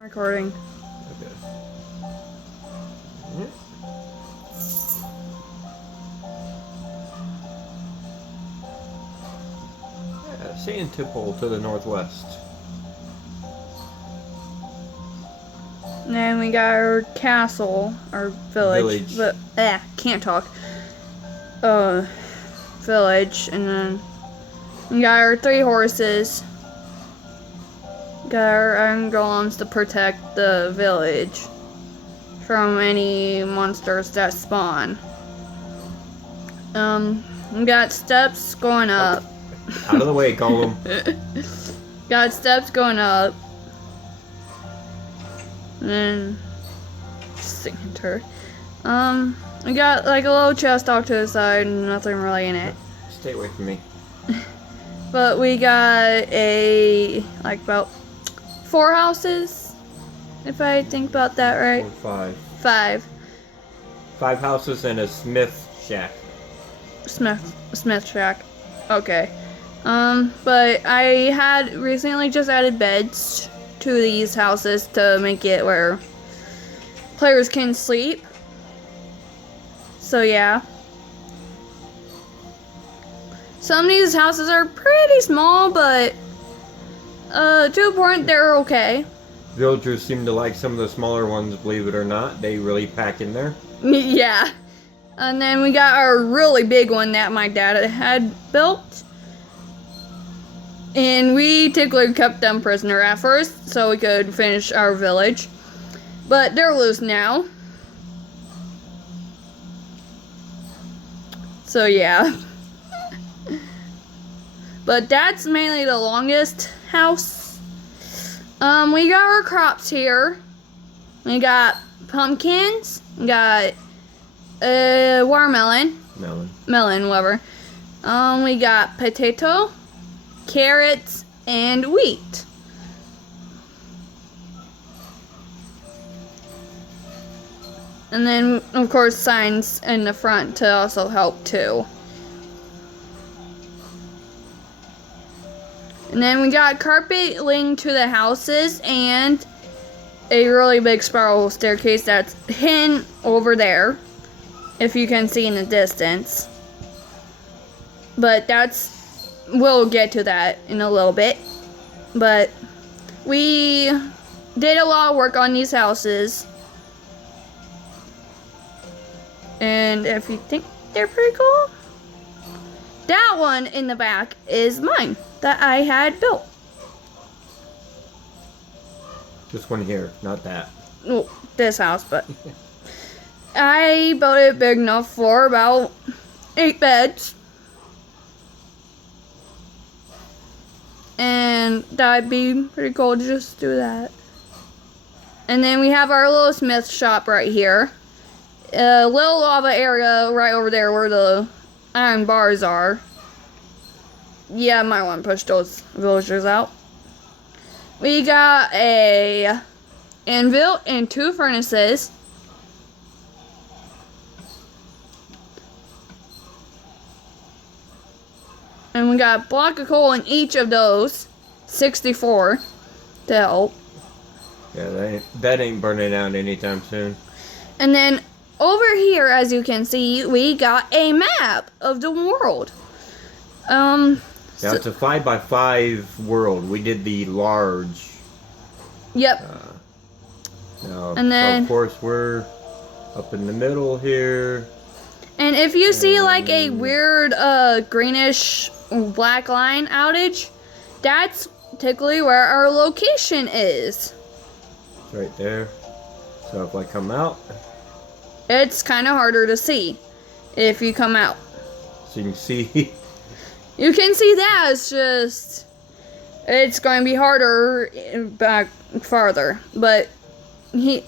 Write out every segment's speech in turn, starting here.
Recording. Okay. Yeah, Sand Tipple to the northwest. And then we got our castle, our village. Village. But, can't talk. Village. And then we got our 3 horses. Got our iron golems to protect the village from any monsters that spawn. We got steps going up. Out of the way, Golem. Got steps going up. And then signature. We got like a little chest off to the side and nothing really in it. Stay away from me. But we got about 4 houses, if I think about that right. 4, 5. 5. 5 houses and a smith shack. Smith shack. Okay. But I had recently just added beds to these houses to make it where players can sleep. So yeah. Some of these houses are pretty small, but to a point they're okay. Villagers seem to like some of the smaller ones, believe it or not. They really pack in there. Yeah. And then we got our really big one that my dad had built. And we typically kept them prisoner at first so we could finish our village. But they're loose now. So yeah. But that's mainly the longest house. We got our crops here. We got pumpkins. We got watermelon. Melon, whatever. We got potato, carrots, and wheat. And then, of course, signs in the front to also help too. And then we got carpet leading to the houses and a really big spiral staircase that's hidden over there, if you can see in the distance. But we'll get to that in a little bit. But we did a lot of work on these houses. And if you think they're pretty cool, that one in the back is mine that I had built. This one here, not that. Well, this house, but I built it big enough for about 8 beds. And that'd be pretty cool to just do that. And then we have our little smith shop right here. A little lava area right over there where the iron bars are. Yeah, I might want to push those villagers out. We got a anvil and 2 furnaces. And we got a block of coal in each of those. 64 to help. Yeah, that ain't burning out anytime soon. And then over here, as you can see, we got a map of the world. Now it's a 5x5 world. We did the large. Yep. And then, so of course, we're up in the middle here. And if you see like a weird greenish black line outage, that's typically where our location is. It's right there. So if I come out, it's kind of harder to see if you come out. So you can see. You can see that. It's going to be harder back farther. But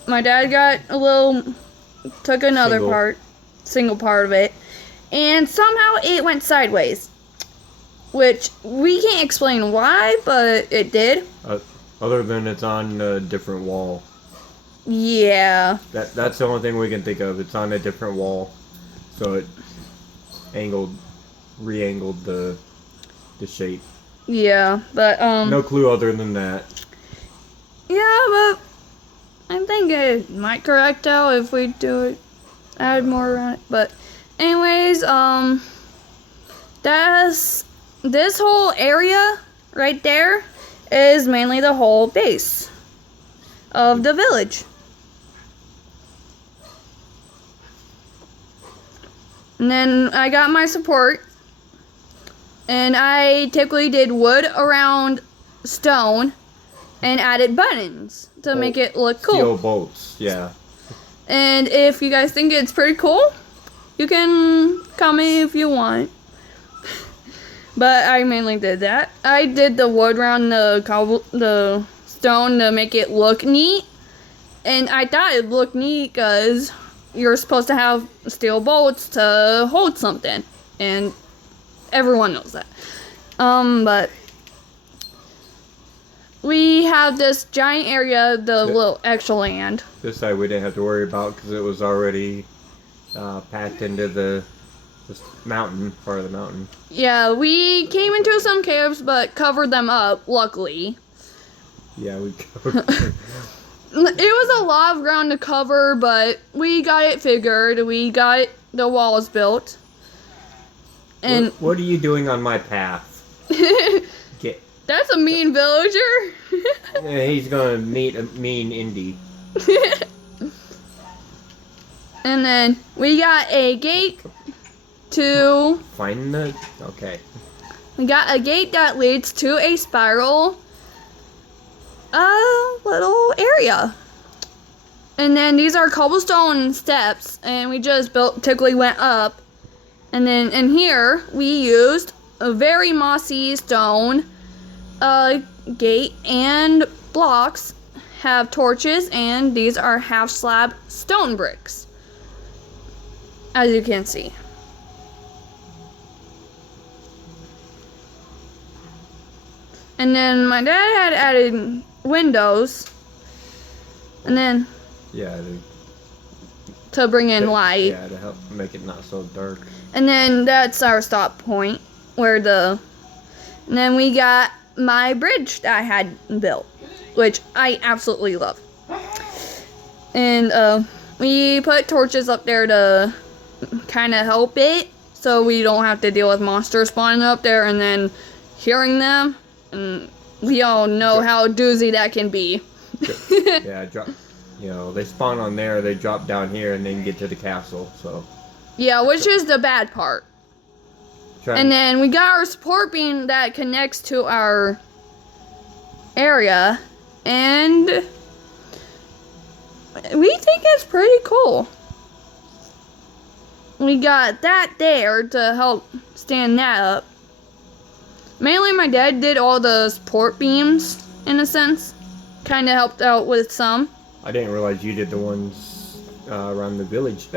my dad took another single part of it, and somehow it went sideways. Which we can't explain why, but it did. Other than it's on a different wall. Yeah. That's the only thing we can think of. It's on a different wall, so it re-angled the shape. Yeah, but no clue other than that. Yeah, but think it might correct out if we do it, add more around it. But anyways, that's this whole area right there is mainly the whole base of the village. And then I got my support, and I typically did wood around stone and added buttons to make it look cool. Steel bolts, yeah. And if you guys think it's pretty cool, you can comment if you want. But I mainly did that. I did the wood around the stone to make it look neat. And I thought it looked neat because you're supposed to have steel bolts to hold something. And everyone knows that. But we have this giant area, the little extra land. This side we didn't have to worry about because it was already packed into the mountain, part of the mountain. Yeah, we came into some caves but covered them up, luckily. Yeah, we It was a lot of ground to cover, but we got it figured. We got the walls built. And what are you doing on my path? Get. That's a mean villager. Yeah, he's gonna meet a mean Indie. And then we got a gate to... Find the... Okay. We got a gate that leads to a spiral little area. And then these are cobblestone steps, and we just typically went up. And then in here, we used a very mossy stone gate and blocks, have torches, and these are half slab stone bricks, as you can see. And then my dad had added windows, and then Yeah. to bring in light. Yeah, to help make it not so dark. And then that's our stop point, and then we got my bridge that I had built, which I absolutely love. And we put torches up there to kind of help it, so we don't have to deal with monsters spawning up there and then hearing them. And we all know how doozy that can be. Yeah, they spawn on there, they drop down here, and then get to the castle, so... Yeah, which is the bad part. And then we got our support beam that connects to our area, and we think it's pretty cool. We got that there to help stand that up. Mainly my dad did all the support beams, in a sense. Kind of helped out with some. I didn't realize you did the ones around the village.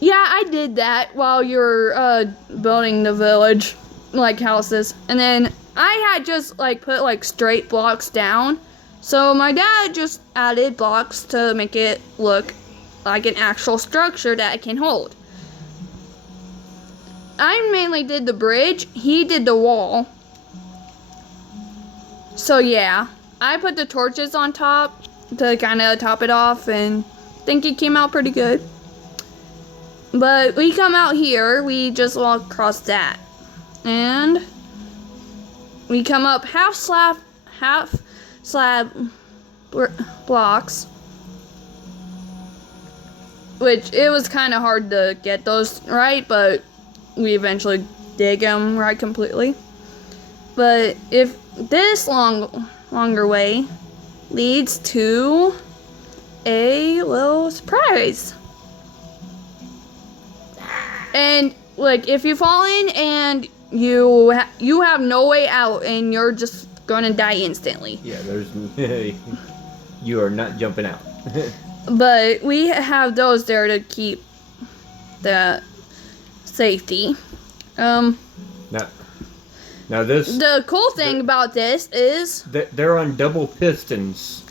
Yeah, I did that while you were building the village, like houses. And then I had just put straight blocks down. So my dad just added blocks to make it look like an actual structure that it can hold. I mainly did the bridge, he did the wall. So yeah, I put the torches on top to kind of top it off, and think it came out pretty good. But we come out here, we just walk across that. And we come up half slab blocks. Which, it was kind of hard to get those right, but we eventually dig them right completely. But if this longer way leads to a little surprise. And if you fall in and you have no way out and you're just gonna die instantly. Yeah, you are not jumping out. But we have those there to keep the safety. Now this. The cool thing about this is they're on double pistons.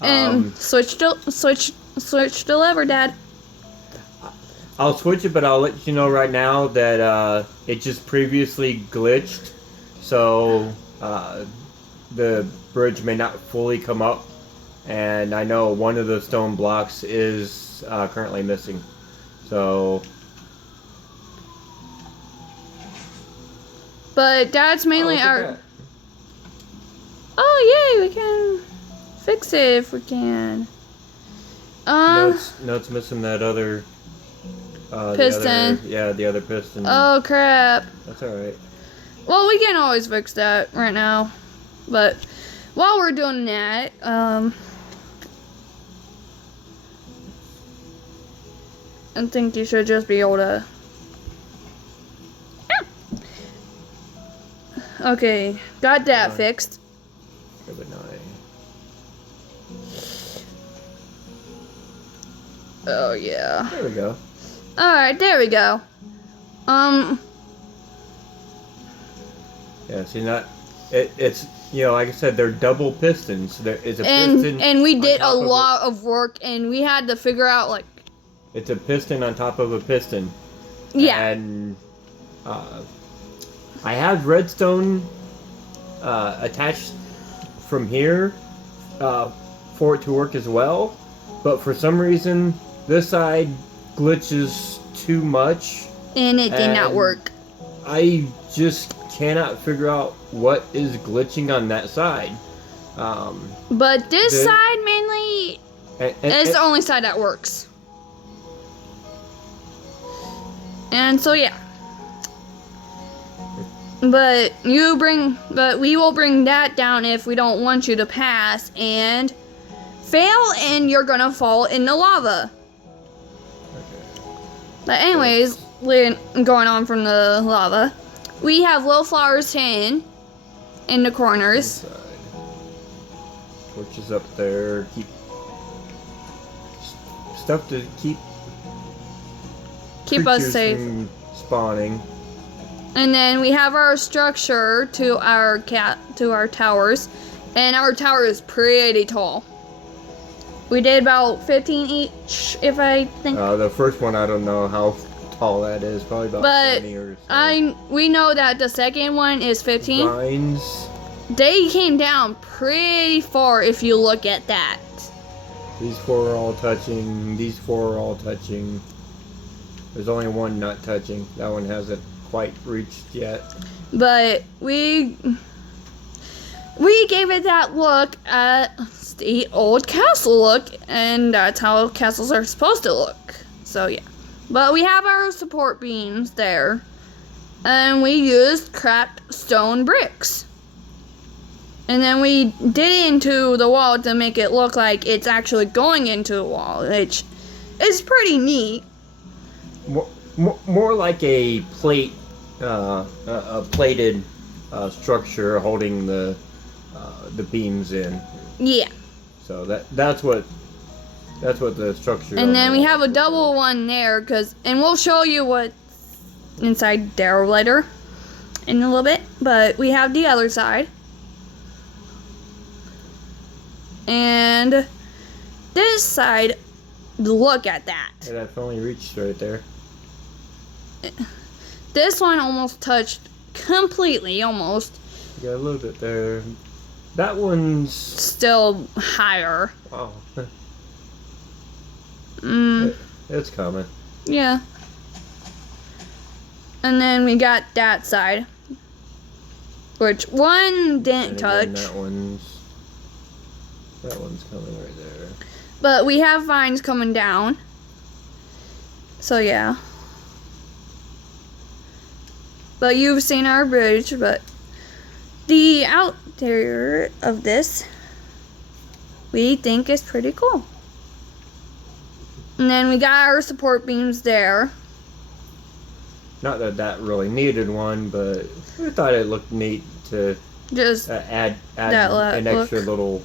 And switch the lever, Dad. I'll switch it, but I'll let you know right now that it just previously glitched, so the bridge may not fully come up and I know one of the stone blocks is currently missing. So, But that's mainly look at our. that. Oh yay! We can fix it if we can. No, it's missing that other Piston. The other piston. Oh crap! That's all right. Well, we can always fix that right now. But while we're doing that, I think you should just be able to. Okay, got that fixed. But no, Oh yeah. there we go. Alright, there we go. Yeah, see, it's like I said, they're double pistons. There is a piston. And we on did a top of it. lot of work, and we had to figure out, like, It's a piston on top of a piston. yeah. And I have redstone attached from here for it to work as well. But for some reason, this side glitches too much. And it did not and work. I just cannot figure out what is glitching on that side. But this the- side mainly And is the only side that works. And so yeah. But we will bring that down if we don't want you to pass and fail, and you're gonna fall in the lava. But anyways, we're going on from the lava. We have little flowers hidden in the corners. Inside. Torches up there. Keep stuff to keep Keep us creatures safe. from spawning. And then we have our structure to our towers, and our tower is pretty tall. We did about 15 each, if I think. The first one, I don't know how tall that is. Probably about But 20 or so. we know that the second one is 15. Vines. They came down pretty far if you look at that. These four are all touching. These four are all touching. There's only one not touching. That one hasn't quite reached yet. But we gave it that look at the old castle look, and that's how castles are supposed to look. So yeah. But we have our support beams there, and we used cracked stone bricks. And then we did it into the wall to make it look like it's actually going into the wall, which is pretty neat. More like a plate, a plated structure holding the beams in. Yeah. So that's what the structure. And then we have a double one there, and we'll show you what's inside there later in a little bit. But we have the other side. And this side, look at that. Yeah, that's only reached right there. This one almost touched completely, almost. You got a little bit there. That one's Still higher. wow. It's coming. Yeah. And then we got that side, which one didn't And touch. again, that one's coming right there. But we have vines coming down. So yeah. But you've seen our bridge, but the outer of this we think is pretty cool. And then we got our support beams there. Not that really needed one, but we thought it looked neat to Just add that an extra look.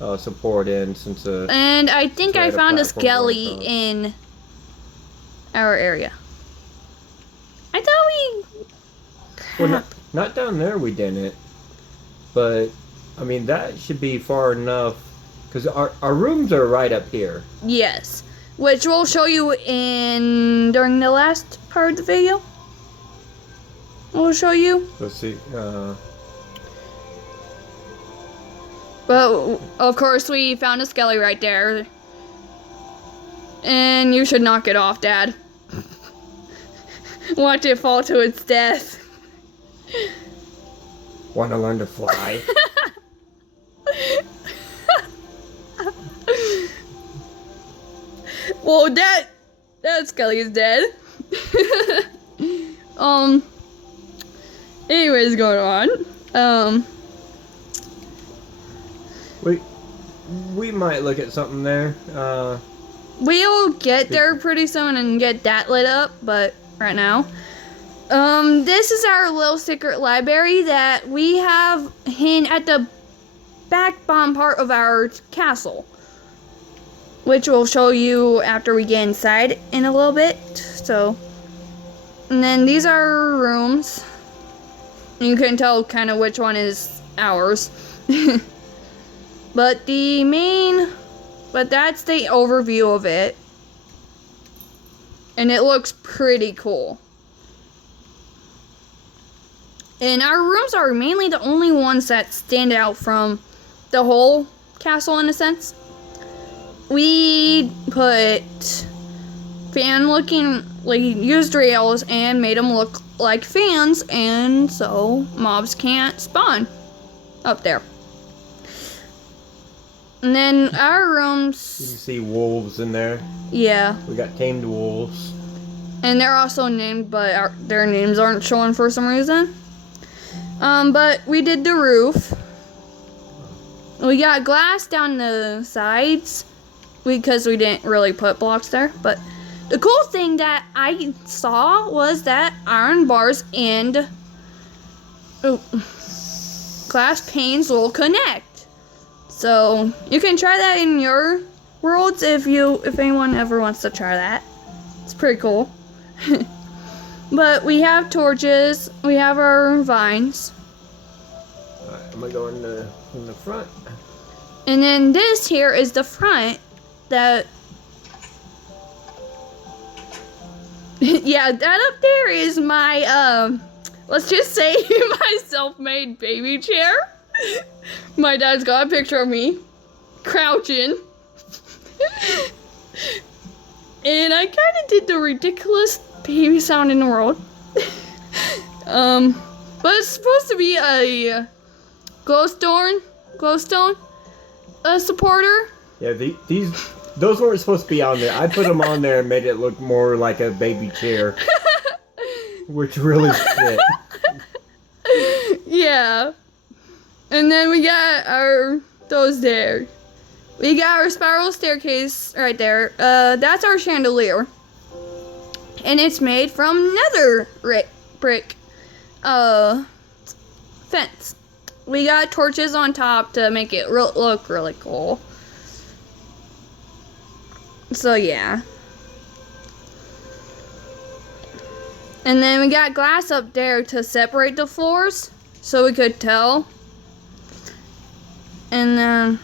little support in since and I think So I we had a found a platform going skelly across. in our area. I thought we well, not down there we didn't, but I mean that should be far enough because our rooms are right up here. Yes, which we'll show you during the last part of the video. We'll show you. Let's see. But of course we found a skelly right there. And you should knock it off, Dad. Watch it fall to its death. Want to learn to fly? Well, that skelly is dead. Anyways, going on. We might look at something there. We'll get there pretty soon and get that lit up, but right now. This is our little secret library that we have hidden at the back bottom part of our castle, which we'll show you after we get inside in a little bit. So, and then these are our rooms. You can tell kind of which one is ours. But that's the overview of it. And it looks pretty cool. And our rooms are mainly the only ones that stand out from the whole castle in a sense. We put used rails and made them look like fans, and so mobs can't spawn up there. And then our You rooms, can see wolves in there. yeah, We got tamed wolves. and they're also named, but their names aren't showing for some reason. But we did the roof. We got glass down the sides because we didn't really put blocks there. But the cool thing that I saw was that iron bars and glass panes will connect. So you can try that in your worlds if anyone ever wants to try that. It's pretty cool. But we have torches, we have our vines, Alright, I'm gonna go in the front. and then this here is the front that yeah, that up there is my let's just say my self-made baby chair. My dad's got a picture of me crouching. And I kind of did the ridiculous baby sound in the world. But it's supposed to be a glowstone supporter. Yeah, those weren't supposed to be on there. I put them on there and made it look more like a baby chair, which really fit. Yeah. And then we got those there. We got our spiral staircase right there. That's our chandelier. And it's made from nether brick fence. We got torches on top to make it look really cool. So yeah. And then we got glass up there to separate the floors so we could tell. And then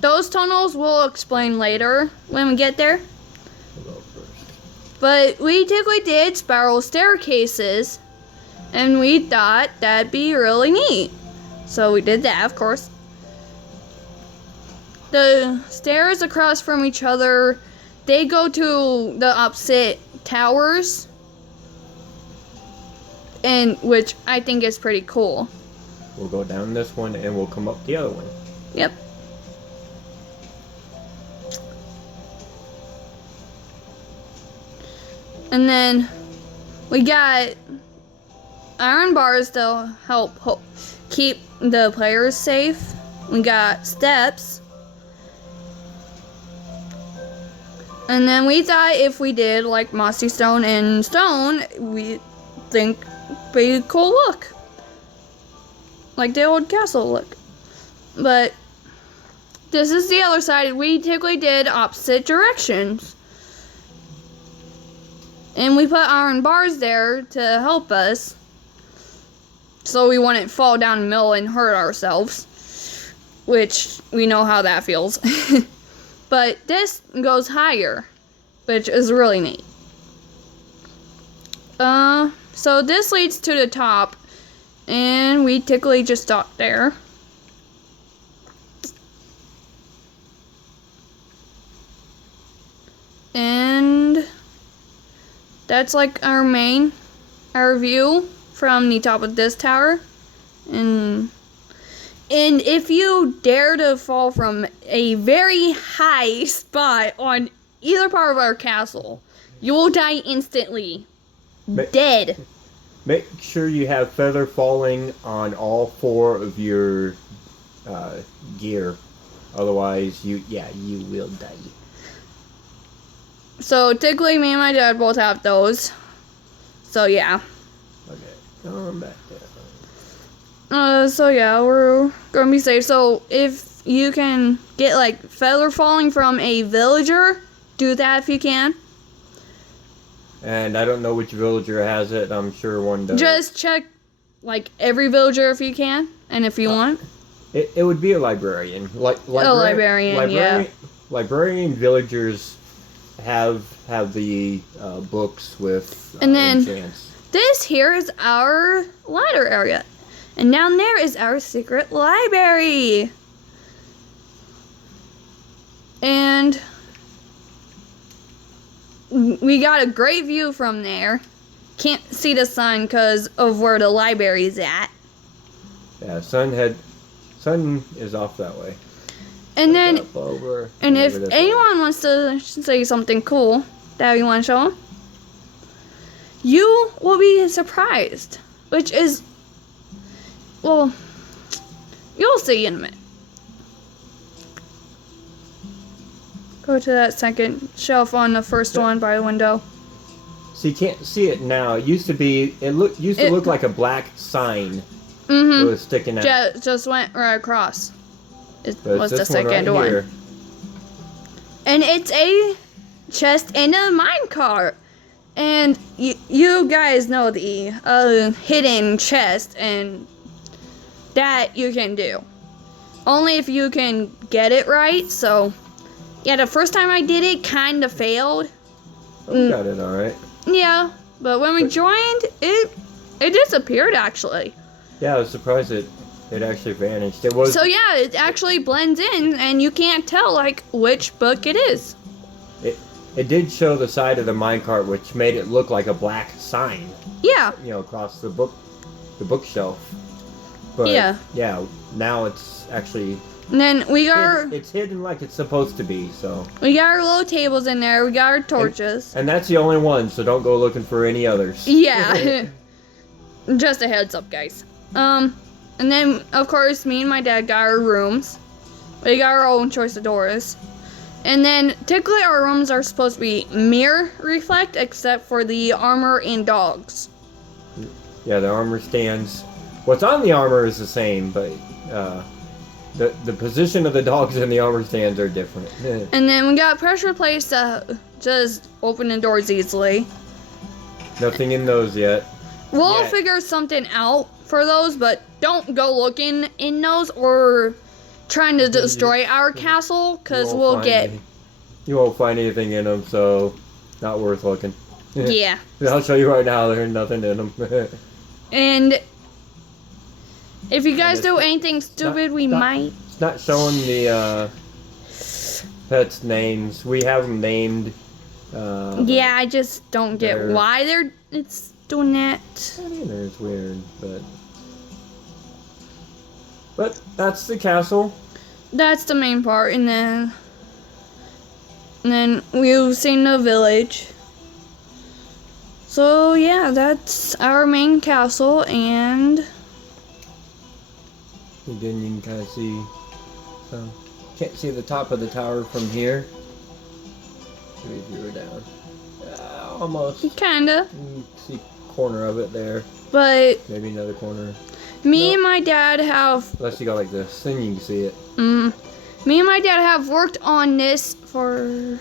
those tunnels we'll explain later when we get there. But we typically did spiral staircases, and we thought that'd be really neat. So we did that, of course. The stairs across from each other, they go to the opposite towers, and which I think is pretty cool. We'll go down this one and we'll come up the other one. Yep. And then we got iron bars to help keep the players safe. We got steps. And then we thought if we did like mossy stone and stone, we think pretty cool look. Like the old castle look. But this is the other side. We typically did opposite directions. And we put iron bars there to help us, so we wouldn't fall down the middle and hurt ourselves, which we know how that feels. But this goes higher, which is really neat. So this leads to the top, and we typically just stop there. that's like our view from the top of this tower. And if you dare to fall from a very high spot on either part of our castle, you will die instantly. Dead. Make sure you have feather falling on all 4 of your gear. Otherwise, you will die. So, typically, me and my dad both have those. So, yeah. Okay, come back down. So, yeah, we're gonna be safe. So, if you can get, like, feather falling from a villager, do that if you can. And I don't know which villager has it. I'm sure one does. Just check, like, every villager if you can, and if you want. It would be a librarian. Librarian, yeah. Librarian villagers have the books with And then enchants. This here is our ladder area. And down there is our secret library. And we got a great view from there. Can't see the sun because of where the library is at. Yeah, sun is off that way. And then, Up over, and over if this way. anyone wants to say something cool that you want to show them, you will be surprised. Which is, well, you'll see in a minute. Go to that second shelf on the first one by the window. So you can't see it now. It used to look like a black sign that Mm-hmm. was sticking out. Just went right across. It But it's was the this one second right one. here. And it's a chest in a minecart. And you guys know the hidden chest and that you can do. Only if you can get it right. So, yeah, the first time I did it kind of failed. We got it all right. Yeah, but when we joined, it disappeared actually. Yeah, I was surprised it actually vanished. It was. So yeah, it actually blends in, and you can't tell like which book it is. It did show the side of the minecart, which made it look like a black sign, Yeah, across the bookshelf. But Yeah. now it's actually and then we got it's hidden like it's supposed to be. So, our little tables in there. We got our torches. and that's the only one. So don't go looking for any others. Yeah, just a heads up, guys. And then of course me and my dad got our rooms. We got our own choice of doors. And then typically our rooms are supposed to be mirror reflect, except for the armor and dogs. Yeah, the armor stands. What's on the armor is the same, but the position of the dogs and the armor stands are different. And then we got pressure plates to just open the doors easily. Nothing in those yet. We'll Yeah. figure something out for those, but don't go looking in those or trying to destroy our castle, because You we'll won't get... find you won't find anything in them, so not worth looking. Yeah. I'll show you right now. There's nothing in them. And if you guys it's do anything stupid, we not- might... It's not showing the pets' names. We have them named. Yeah, I just don't get they're- why it's doing that. I mean, it's weird, but that's the castle. That's the main part, and then we've seen the village. So yeah, that's our main castle, and Again, you can kind of see. So can't see the top of the tower from here. Maybe if you were down. Almost. kinda. You can see a corner of it there. But Maybe another corner. me No. and my dad have Unless you go like this, then you can see it. me and my dad have worked on this for...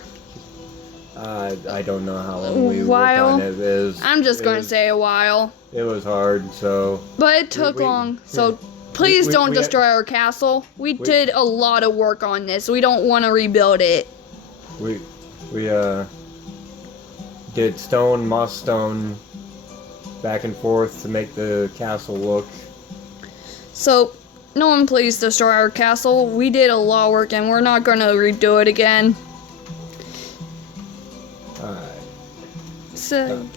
I don't know how long we worked While. on it. I'm just it going to was- say a while. It was hard, so But it took we- long, so please we- don't we- destroy our castle. We did a lot of work on this. We don't want to rebuild it. we did moss stone, back and forth to make the castle look. So, no one please destroy our castle. We did a lot of work and we're not going to redo it again. Alright. So,